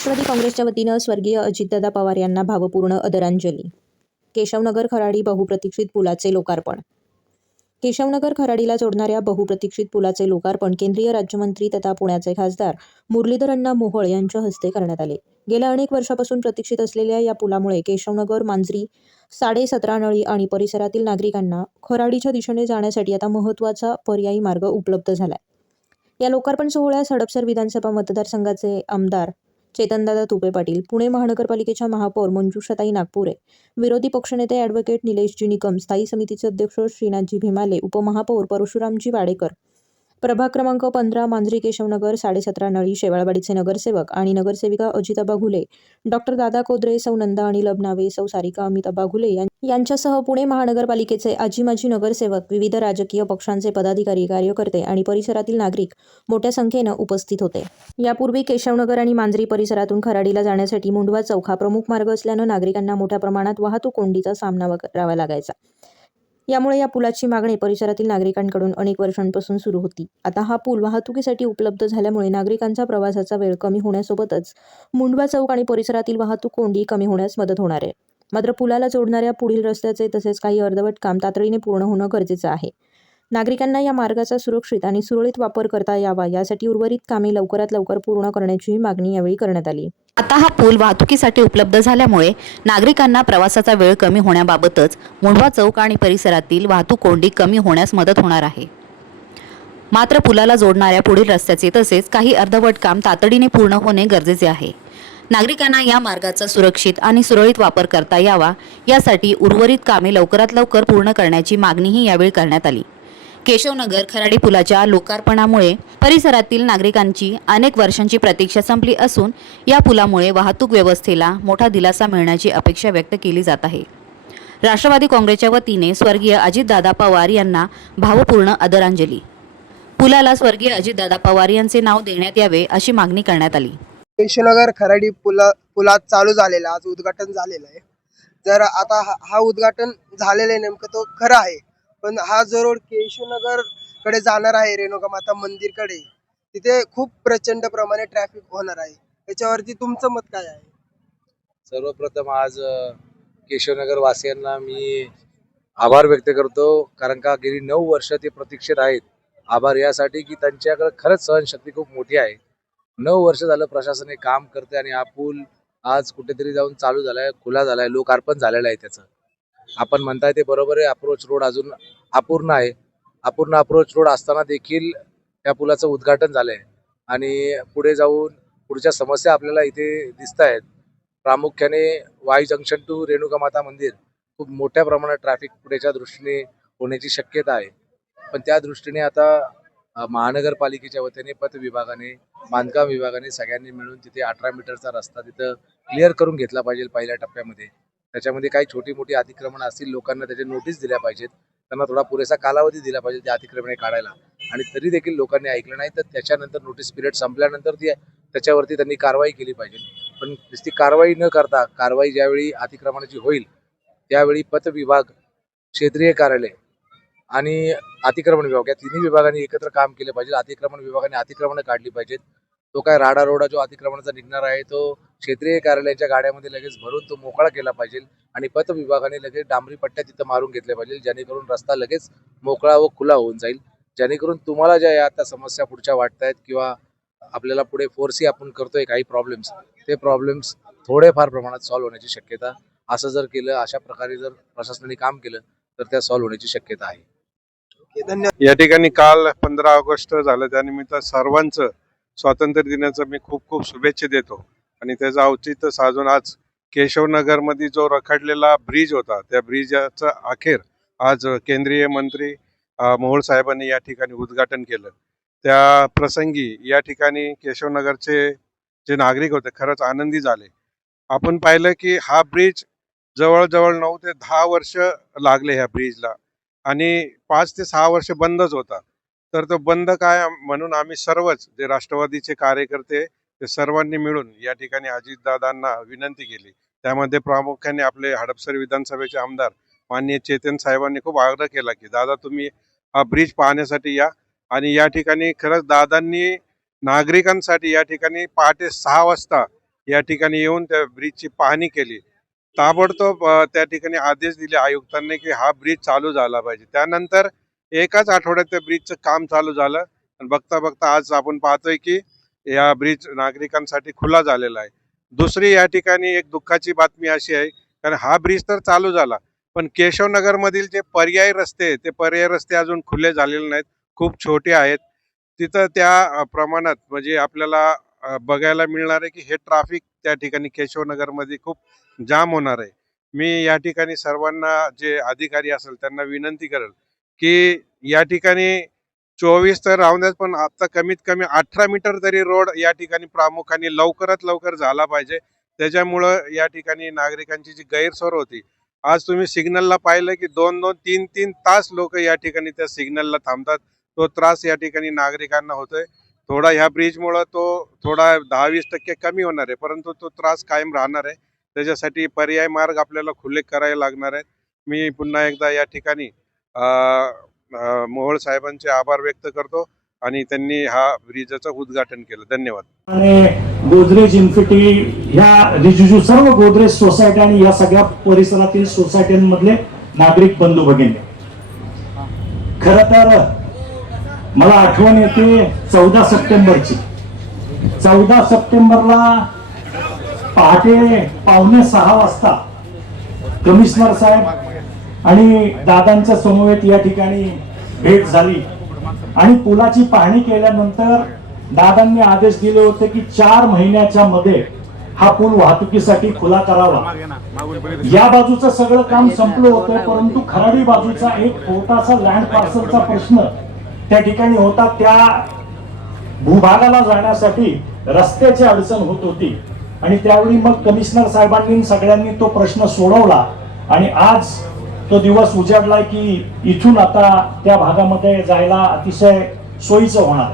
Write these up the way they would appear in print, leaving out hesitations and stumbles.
राष्ट्रवादी काँग्रेसच्या वतीनं स्वर्गीय अजितदादा पवार यांना भावपूर्ण आदरांजली. केशवनगर खराडी बहुप्रतीक्षित पुलाचे लोकार्पण. केशवनगर खराडीला जोडणाऱ्या बहुप्रतीक्षित पुलाचे लोकार्पण केंद्रीय राज्यमंत्री तथा पुण्याचे खासदार मुरलीधर अण्णा मोहोळ यांच्या हस्ते करण्यात आले. गेल्या अनेक वर्षापासून प्रतीक्षित असलेल्या या पुलामुळे केशवनगर, मांजरी, 17.5 नळी आणि परिसरातील नागरिकांना खराडीच्या दिशेने जाण्यासाठी आता महत्त्वाचा पर्यायी मार्ग उपलब्ध झालाय. या लोकार्पण सोहळ्यास हडपसर विधानसभा मतदारसंघाचे आमदार चेतनदादा तुपे पाटील, पुणे महानगरपालिकेच्या महापौर मंजुषाताई नागपुरे, विरोधी पक्षनेते ॲडव्होकेट निलेशजी निकम, स्थायी समितीचे अध्यक्ष श्रीनाथजी भीमाले, उपमहापौर परशुरामजी वाडेकर, प्रभाग क्रमांक 15 मांजरी केशवनगर, 17.5 नळी, शेवाळवाडीचे नगरसेवक आणि नगरसेविका अजिताबा घुले, डॉक्टर दादा कोदरे, सौ नंदा अनिल अबनावे, सौ सारिका अमिताबा घुले यांच्यासह पुणे महानगरपालिकेचे आजी माजी नगरसेवक, विविध राजकीय पक्षांचे पदाधिकारी, कार्यकर्ते आणि परिसरातील नागरिक मोठ्या संख्येनं उपस्थित होते. यापूर्वी केशवनगर आणि मांजरी परिसरातून खराडीला जाण्यासाठी मुंढवा चौक हा प्रमुख मार्ग असल्यानं नागरिकांना मोठ्या प्रमाणात वाहतूक कोंडीचा सामना करावा लागायचा. यामुळे या पुलाची मागणी परिसरातील नागरिकांकडून अनेक वर्षांपासून सुरू होती. आता हा पूल वाहतुकीसाठी उपलब्ध झाल्यामुळे नागरिकांचा प्रवासाचा वेळ कमी होण्यासोबतच मुंढवा चौक आणि परिसरातील वाहतूक कोंडी कमी होण्यास मदत होणार आहे. मात्र पुलाला जोडणाऱ्या पुढील रस्त्याचे तसेच काही अर्धवट काम तातडीने पूर्ण होणं गरजेचं आहे. नागरिकांना या मार्गाचा सुरक्षित आणि सुरळीत वापर करता यावा यासाठी उर्वरित कामे लवकरात लवकर पूर्ण करण्याची मागणी यावेळी करण्यात आली. आता हा पूल वाहतुकीसाठी उपलब्ध झाल्यामुळे नागरिकांना प्रवासाचा वेळ कमी होण्याबाबतच मुंढवा चौक आणि परिसरातील वाहतूक कोंडी कमी होण्यास मदत होणार आहे. मात्र पुलाला जोडणाऱ्या पुढील रस्त्याचे तसेच काही अर्धवट काम तातडीने पूर्ण होणे गरजेचे आहे. नागरिकांना या मार्गाचा सुरक्षित आणि सुरळीत वापर करता यावा यासाठी उर्वरित कामे लवकरात लवकर पूर्ण करण्याची मागणीही यावेळी करण्यात आली. केशवनगर खराडी पुलाच्या लोकार्पणामुळे परिसरातील नागरिकांची अनेक वर्षांची प्रतीक्षा संपली असून या पुलामुळे वाहतूक व्यवस्थेला मोठा दिलासा मिळण्याची अपेक्षा व्यक्त केली जात आहे. राष्ट्रवादी काँग्रेसच्या वतीने स्वर्गीय अजितदादा पवार यांना भावपूर्ण आदरांजली. पुलाला स्वर्गीय अजितदादा पवार यांचे नाव देण्यात यावे अशी मागणी करण्यात आली. केशवनगर खराडी पुलात चालू झालेला आज उद्घाटन झालेलं आहे. जर आता हा उद्घाटन झालेलं आहे नेमकं तो खरं आहे, पण हा जो रोड केशवनगर कडे जाणार आहे रेणुका माता मंदिरकडे, तिथे खूप प्रचंड प्रमाणे ट्रॅफिक होणार आहे. त्याच्यावरती तुमचं मत काय आहे? सर्वप्रथम आज केशवनगर वासियांना मी आभार व्यक्त करतो, कारण का गेली 9 वर्ष ते प्रतीक्षित आहेत. आभार यासाठी की त्यांच्याकडे खरंच सहनशक्ती खूप मोठी आहे. 9 वर्ष झालं प्रशासनाने काम करते आणि हा पूल आज कुठेतरी जाऊन चालू झालाय, खुला झालाय, लोकार्पण झालेलं आहे. त्याचं आपण म्हणताय ते बरोबर आहे. अप्रोच रोड अजून अपूर्ण आहे. अपूर्ण अप्रोच रोड असताना देखील या पुलाचं उद्घाटन झालंय आणि पुढे जाऊन पुढच्या समस्या आपल्याला इथे दिसत आहेत. प्रामुख्याने वाई जंक्शन टू रेणुका माता मंदिर खूप मोठ्या प्रमाणात ट्रॅफिक पुढेच्या दृष्टीने होण्याची शक्यता आहे. पण त्या दृष्टीने आता महानगरपालिकेच्या वतीने पथ विभागाने, बांधकाम विभागाने सगळ्यांनी मिळून तिथे 18 मीटरचा रस्ता तिथं क्लिअर करून घेतला पाहिजे पहिल्या टप्प्यामध्ये. त्याच्यामध्ये काही छोटी मोठी अतिक्रमण असतील, लोकांना त्याचे नोटीस दिल्या पाहिजेत, त्यांना थोडा पुरेसा कालावधी दिला पाहिजे त्या अतिक्रमणे काढायला. आणि तरी देखील लोकांनी ऐकलं नाही तर त्याच्यानंतर नोटीस पिरियड संपल्यानंतर त्याच्यावरती त्यांनी कारवाई केली पाहिजे. पण नुसती कारवाई न करता, कारवाई ज्यावेळी अतिक्रमणाची होईल त्यावेळी पथ विभाग, क्षेत्रीय कार्यालय आणि अतिक्रमण विभाग या तिन्ही विभागांनी एकत्र काम केले पाहिजे. अतिक्रमण विभागाने अतिक्रमण काढली पाहिजेत. तो काय राडा रोडा जो अतिक्रमणाचा निघणार आहे तो क्षेत्रीय कार्यालयाच्या गाड्यामध्ये लगेच भरून तो मोकळा केला पाहिजे आणि पथ विभागाने लगेच डांबरी पट्ट्या तिथं मारून घेतल्या पाहिजे, जेणेकरून रस्ता लगेच मोकळा व खुला होऊन जाईल. जेणेकरून तुम्हाला ज्या आता समस्या पुढच्या वाटतायत किंवा आपल्याला पुढे फोर्सी आपण करतोय काही प्रॉब्लेम्स, ते प्रॉब्लेम्स थोडेफार प्रमाणात सॉल्व्ह होण्याची शक्यता, असं जर केलं, अशा प्रकारे जर प्रशासनाने काम केलं तर त्या सॉल्व्ह होण्याची शक्यता आहे. धन्यवाद. या ठिकाणी काल 15 ऑगस्ट झालं, त्यानिमित्त सर्वांचं स्वातंत्र्य दिनाचं मी खूप खूप शुभेच्छा देतो. आणि त्याचं औचित्य साधून आज केशवनगर मध्ये जो रखडलेला ब्रिज होता त्या ब्रिजचं अखेर आज केंद्रीय मंत्री मोहोळ साहेबांनी या ठिकाणी उद्घाटन केलं. त्या प्रसंगी या ठिकाणी केशवनगरचे जे नागरिक होते खरंच आनंदी झाले. आपण पाहिलं की हा ब्रिज जवळजवळ 9 ते 10 वर्ष लागले ह्या ब्रिजला आणि 5 ते 6 वर्ष बंदच होता. तर तो बंद काय म्हणून आम्ही सर्वच जे राष्ट्रवादीचे कार्यकर्ते ते सर्वांनी मिळून या ठिकाणी अजितदादांना विनंती केली. त्यामध्ये प्रामुख्याने आपले हडपसर विधानसभेचे आमदार माननीय चेतन साहेबांनी खूप आग्रह केला की दादा तुम्ही हा ब्रिज पाहण्यासाठी या. आणि या ठिकाणी खरंच दादांनी नागरिकांसाठी या ठिकाणी पहाटे 6 वाजता या ठिकाणी येऊन त्या ब्रिजची पाहणी केली. ताबडतोब त्या ठिकाणी आदेश दिले आयुक्तांनी की हा ब्रिज चालू झाला पाहिजे. त्यानंतर एकाच आठवड्यात त्या ब्रिजचं काम चालू झालं आणि बघता बघता आज आपण पाहतोय की या ब्रिज नागरिकांसाठी खुला झालेला आहे. दुसरी या ठिकाणी एक दुःखाची बातमी अशी आहे, कारण हा ब्रिज तर चालू झाला, पण केशवनगर मधील जे पर्यायी रस्ते ते पर्यायी रस्ते अजून खुले झालेले नाहीत, खूप छोटे आहेत. तिथं त्या प्रमाणात म्हणजे आपल्याला बघायला मिळणार आहे की हे ट्रॅफिक त्या ठिकाणी केशवनगर मध्ये खूप जाम होणार आहे. मी या ठिकाणी सर्वांना जे अधिकारी असेल त्यांना विनंती करेल की या ठिकाणी 24 तर राहून द्याच, पण आता कमीत कमी 18 मीटर तरी रोड या ठिकाणी प्रामुख्याने लवकरात लवकर झाला पाहिजे. त्याच्यामुळं या ठिकाणी नागरिकांची जी गैरसोय होती, आज तुम्ही सिग्नलला पाहिलं की 2-2, 3-3 तास लोक या ठिकाणी त्या सिग्नलला थांबतात. तो त्रास या ठिकाणी नागरिकांना होतोय. थोडा ह्या ब्रिजमुळं तो थोडा 10-20% कमी होणार आहे, परंतु तो त्रास कायम राहणार आहे. त्याच्यासाठी पर्याय मार्ग आपल्याला खुले करायला लागणार आहेत. मी पुन्हा एकदा या ठिकाणी मोहोळ साहेबांचे आभार व्यक्त करतो आणि त्यांनी हा ब्रिजचं उद्घाटन केलं. धन्यवाद. आणि गोदरेज इन्फिटी ह्या रिजिजू सर्व गोदरेज सोसायटी आणि या सगळ्या परिसरातील सोसायट्यांमधले नागरिक बंधू भगिनी, खर तर मला आठवण येते 14 सप्टेंबरची. 14 सप्टेंबरला पहाटे 5:45 वाजता कमिशनर साहेब आणि दादांच्या समवेत या ठिकाणी भेट झाली आणि पुलाची पाहणी केल्यानंतर दादांनी आदेश दिले होते की 4 महिन्याच्या मध्ये हा पूल वाहतुकीसाठी खुला करावा. या बाजूचं सगळं काम संपलं होतं, परंतु खराडी बाजूचा एक छोटासा लँड पार्सलचा प्रश्न त्या ठिकाणी होता. त्या भूभागाला जाण्यासाठी रस्त्याची अडचण होत होती आणि त्यावेळी मग कमिशनर साहेबांनी सगळ्यांनी तो प्रश्न सोडवला आणि आज तो दिवस उजाडलाय की इथून आता त्या भागामध्ये जायला अतिशय सोयीचं होणार.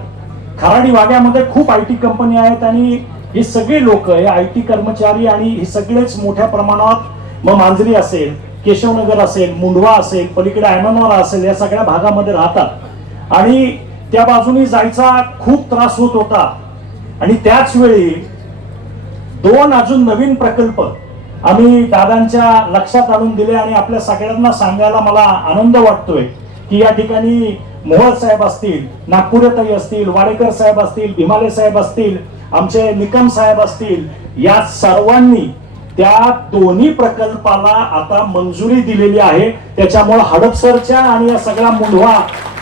खराडी भागामध्ये खूप IT कंपनी आहेत आणि हे सगळे लोक, हे IT कर्मचारी आणि हे सगळेच मोठ्या प्रमाणात मग मांजरी असेल, केशवनगर असेल, मुंढवा असेल, पलीकडे ऐमनवारा असेल, या सगळ्या भागामध्ये राहतात आणि त्या बाजूने जायचा खूप त्रास होत होता. आणि त्याच वेळी 2 अजून नवीन प्रकल्प आम्ही दादांच्या लक्षात आणून दिले आणि आपल्या सगळ्यांना सांगायला मला आनंद वाटतोय की या ठिकाणी मोहोळ साहेब असतील, नागपुरेताई असतील, वाडेकर साहेब असतील, भीमाले साहेब असतील, आमचे निकम साहेब असतील, या सर्वांनी त्या दोन्ही प्रकल्पाला आता मंजुरी दिलेली आहे. त्याच्यामुळे हडपसरच्या आणि या सगळ्या मुंढवा,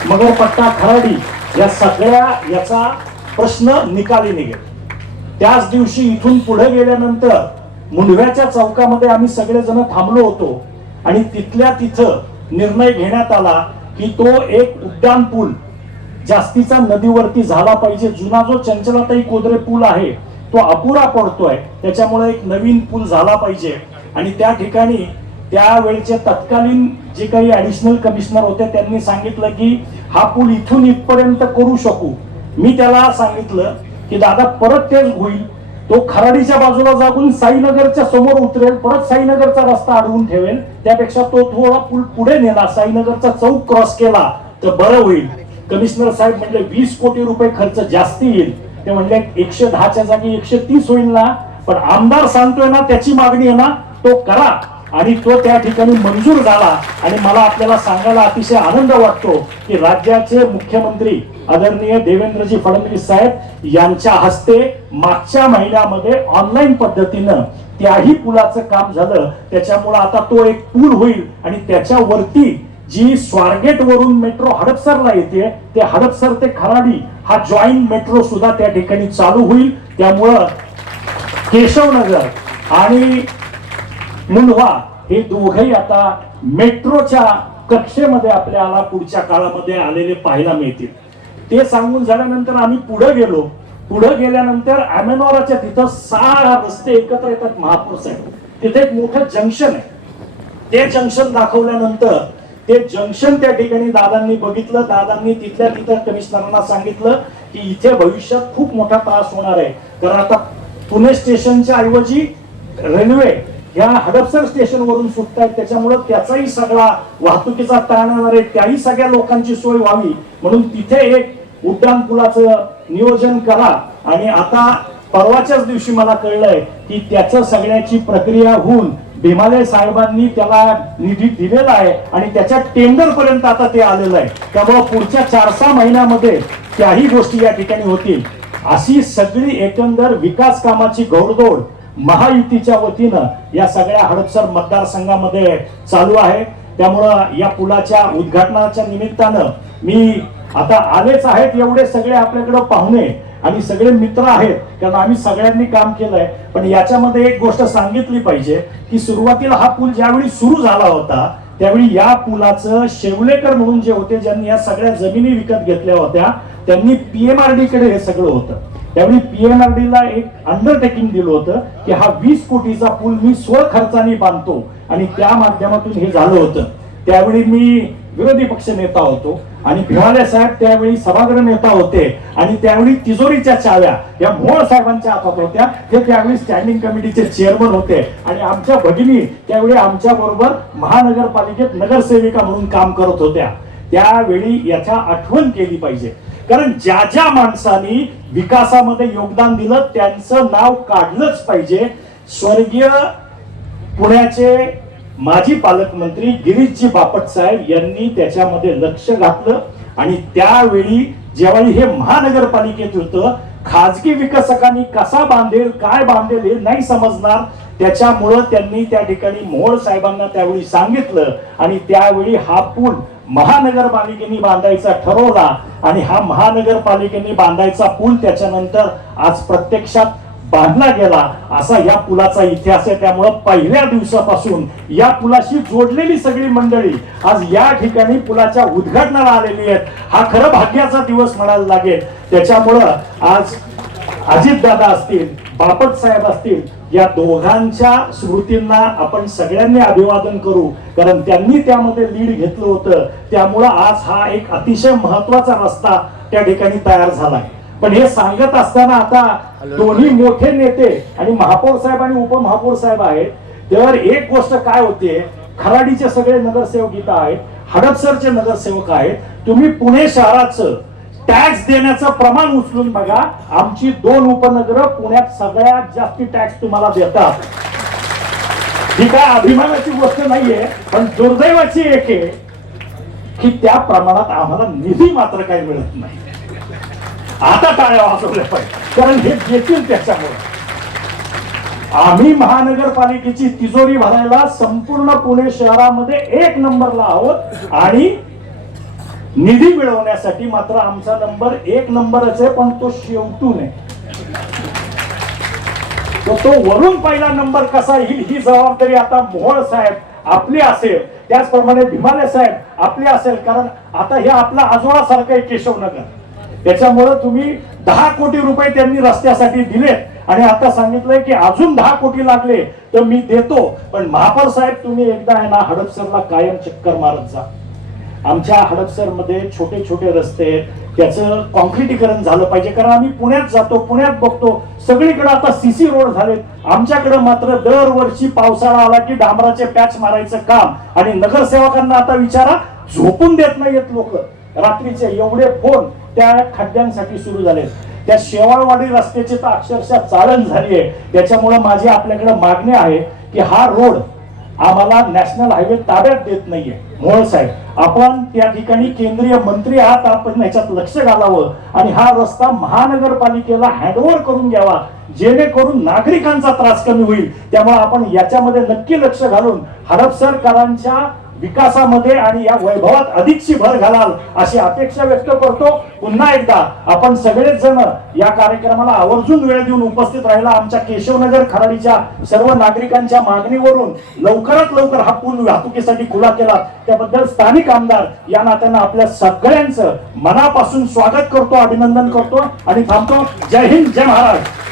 मगरपट्टा, खराडी या सगळ्या याचा प्रश्न निकाली निघेल. त्याच दिवशी इथून पुढे गेल्यानंतर मुंढव्याच्या चौकामध्ये आम्ही सगळेजण थांबलो होतो आणि तिथल्या तिथं निर्णय घेण्यात आला की तो एक उड्डाण पूल जास्तीचा नदीवरती झाला पाहिजे. जुना जो चंचलाताई कोदरे पूल आहे तो अपुरा पडतोय, त्याच्यामुळे एक नवीन पूल झाला पाहिजे. आणि त्या ठिकाणी त्यावेळचे तत्कालीन जे काही ऍडिशनल कमिशनर होते त्यांनी सांगितलं की हा पूल इथून इथपर्यंत करू शकू. मी त्याला सांगितलं की दादा परत तेच होईल, तो खराडीच्या बाजूला जाऊन साईनगरच्या समोर उतरेल, परत साईनगरचा रस्ता अडवून ठेवेल, त्यापेक्षा तो थोडा पूल पुढे नेला, साईनगरचा चौक क्रॉस केला तर बरं होईल. कमिशनर साहेब म्हणले 20 कोटी रुपये खर्च जास्ती येईल. ते म्हणले 110च्या जागी 130 होईल ना, पण आमदार सांगतोय ना त्याची मागणी आहे ना तो करा. आणि तो त्या ठिकाणी मंजूर झाला. आणि मला आपल्याला सांगायला अतिशय आनंद वाटतो की राज्याचे मुख्यमंत्री आदरणीय देवेंद्रजी फडणवीस साहेब यांच्या हस्ते मागच्या महिन्यामध्ये ऑनलाईन पद्धतीनं त्याही पुलाचं काम झालं. त्याच्यामुळे आता तो एक पूल होईल आणि त्याच्यावरती जी स्वारगेट वरून मेट्रो हडपसरला येते, ते हडपसर ते खराडी हा जॉईंट मेट्रो सुद्धा त्या ठिकाणी चालू होईल. त्यामुळं केशवनगर आणि मुंढवा हे दोघेही आता मेट्रोच्या कक्षेमध्ये आपल्याला पुढच्या काळामध्ये आलेले पाहायला मिळतील. ते सांगून झाल्यानंतर आम्ही पुढे गेलो. पुढे गेल्यानंतर ऐमनवाराच्या तिथं 6 रस्ते एकत्र येतात महापौर साहेब. तिथे एक मोठं जंक्शन आहे. ते जंक्शन दाखवल्यानंतर ते जंक्शन त्या ठिकाणी दादांनी बघितलं. दादांनी तिथल्या तिथं कमिशनरांना सांगितलं की इथे भविष्यात खूप मोठा त्रास होणार आहे, कारण आता पुणे स्टेशनच्या ऐवजी रेल्वे या हडपसर स्टेशन वरून सुटतायत, त्याच्यामुळे त्याचाही सगळा वाहतुकीचा ताण येणार आहे. त्याही सगळ्या लोकांची सोय व्हावी म्हणून तिथे एक उड्डाण पुलाचं नियोजन करा. आणि आता परवाच्याच दिवशी मला कळलंय की त्याचं सगळ्याची प्रक्रिया होऊन भीमाले साहेबांनी त्याला निधी दिलेला आहे आणि त्याच्या टेंडर पर्यंत आता ते आलेलं आहे. त्यामुळे पुढच्या 4-6 महिन्यामध्ये त्याही गोष्टी या ठिकाणी होतील. अशी सगळी एकंदर विकास कामाची घोडदौड महायुतीच्या वतीनं या सगळ्या हडपसर मतदारसंघामध्ये चालू आहे. त्यामुळं या पुलाच्या उद्घाटनाच्या निमित्तानं मी आता आलेच आहेत एवढे सगळे आपल्याकडे पाहुणे आणि सगळे मित्र आहेत, कारण आम्ही सगळ्यांनी काम केलंय. पण याच्यामध्ये एक गोष्ट सांगितली पाहिजे की सुरुवातीला हा पूल ज्यावेळी सुरू झाला होता त्यावेळी या पुलाचं शेवलेकर म्हणून जे होते, ज्यांनी या सगळ्या जमिनी विकत घेतल्या होत्या, त्यांनी पीएमआरडी कडे हे सगळं होतं. त्यावेळी पीएमआरडी ला एक अंडरटेकिंग दिलं होतं की हा 20 कोटीचा पूल मी स्वखर्चाने बांधतो आणि त्या माध्यमातून हे झालं होतं. त्यावेळी मी विरोधी पक्ष नेता होतो आणि भिवाले साहेब त्यावेळी सभागृह नेता होते आणि त्यावेळी तिजोरीच्या चाव्या या मोहोळ साहेबांच्या हातात होत्या. ते त्यावेळी स्टँडिंग कमिटीचे चेअरमन होते आणि आमच्या भगिनी त्यावेळी आमच्या बरोबर महानगरपालिकेत नगरसेविका म्हणून काम करत होत्या. त्यावेळी याच्या आठवण केली पाहिजे, कारण ज्या ज्या माणसांनी विकासामध्ये योगदान दिलं त्यांचं नाव काढलंच पाहिजे. स्वर्गीय पुण्याचे माजी पालकमंत्री गिरीशजी बापट साहेब यांनी त्याच्यामध्ये लक्ष घातलं आणि त्यावेळी जेव्हा हे महानगरपालिकेत होतं, खाजगी विकासकांनी कसा बांधेल काय बांधेल हे नाही समजणार. त्याच्यामुळं त्यांनी त्या ठिकाणी मोहोळ साहेबांना त्यावेळी सांगितलं आणि त्यावेळी हा पूल महानगरपालिकेने बांधायचा ठरवला आणि हा महानगरपालिकेने बांधायचा पूल त्याच्यानंतर आज प्रत्यक्षात बांधला गेला. असा या पुलाचा इतिहास आहे. त्यामुळं पहिल्या दिवसापासून या पुलाशी जोडलेली सगळी मंडळी आज या ठिकाणी पुलाच्या उद्घाटनाला आलेली आहेत. हा खरं भाग्याचा दिवस म्हणायला लागेल. त्याच्यामुळं आज अजितदादा असतील, बापट साहेब असतील, या दोघांच्या स्मृतींना आपण सगळ्यांनी अभिवादन करू, कारण त्यांनी त्यामध्ये लीड घेतलं होतं. त्यामुळं आज हा एक अतिशय महत्वाचा रस्ता त्या ठिकाणी तयार झालाय. पण हे सांगत असताना आता दोन्ही मोठे नेते आणि महापौर साहेब आणि उपमहापौर साहेब आहेत, तर एक गोष्ट काय होते, खराडीचे सगळे नगरसेवक इथं आहेत, हडपसरचे नगरसेवक आहेत. तुम्ही पुणे शहराचं टॅक्स देण्याचं प्रमाण उचलून बघा. आमची 2 उपनगरं पुण्यात सगळ्यात जास्ती टॅक्स तुम्हाला देतात. ही काय अभिमानाची गोष्ट नाहीये, पण दुर्दैवाची एक आहे की त्या प्रमाणात आम्हाला निधी मात्र काही मिळत नाही. आता टाळ्या वाजवल्या पाहिजे, कारण हे देतील त्याच्यामुळे. आम्ही महानगरपालिकेची तिजोरी भरायला संपूर्ण पुणे शहरामध्ये 1 नंबरला आहोत आणि निधी मिळवण्यासाठी मात्र आमचा नंबर 1 नंबरच आहे, पण तो शेवटून आहे. तो वरून पहिला नंबर कसा येईल ही जबाबदारी आता मोहोळ साहेब आपली असेल, त्याचप्रमाणे भीमाले साहेब आपली असेल, कारण आता हे आपला आजोळासारखं आहे केशवनगर. त्याच्यामुळे तुम्ही 10 कोटी रुपये त्यांनी रस्त्यासाठी दिलेत आणि आता सांगितलंय की अजून 10 कोटी लागले तर मी देतो. पण महापौर साहेब तुम्ही एकदा आहे ना हडपसरला कायम चक्कर मारत जा. आमच्या हडपसर मध्ये छोटे छोटे रस्ते आहेत, त्याचं कॉन्क्रिटीकरण झालं पाहिजे, कारण आम्ही पुण्यात जातो, पुण्यात बघतो सगळीकडे आता सीसी रोड झालेत. आमच्याकडे मात्र दरवर्षी पावसाळा आला की डांबराचे पॅच मारायचं काम आणि नगरसेवकांना आता विचारा झोपून देत नाहीयेत लोक. रात्रीचे एवढे फोन त्या खड्ड्यांसाठी सुरू झाले. त्या शेवाळवाडी रस्त्याची तर अक्षरशः चाळण झाली आहे. त्याच्यामुळे माझी आपल्याकडे मागणी आहे की हा रोड आम्हाला नॅशनल हायवे ताब्यात देत नाहीये. मोहोळ साहेब आपण त्या ठिकाणी केंद्रीय मंत्री आहात, आपण याच्यात लक्ष घालावं आणि हा रस्ता महानगरपालिकेला हँडओव्हर करून घ्यावा, जेणेकरून नागरिकांचा त्रास कमी होईल. त्यामुळे आपण याच्यामध्ये नक्की लक्ष घालून हडपसरकरांच्या विकासामध्ये आणि या वैभवात अधिकची भर घालाल अशी अपेक्षा व्यक्त करतो. पुन्हा एकदा आपण सगळेच जण या कार्यक्रमाला आवर्जून वेळ देऊन उपस्थित राहिला. आमच्या केशवनगर खराडीच्या सर्व नागरिकांच्या मागणीवरून लवकरात लवकर हा पूल वाहतुकीसाठी खुला केला, त्याबद्दल स्थानिक आमदार या नात्यानं आपल्या सगळ्यांचं मनापासून स्वागत करतो, अभिनंदन करतो आणि थांबतो. जय हिंद, जय महाराष्ट्र.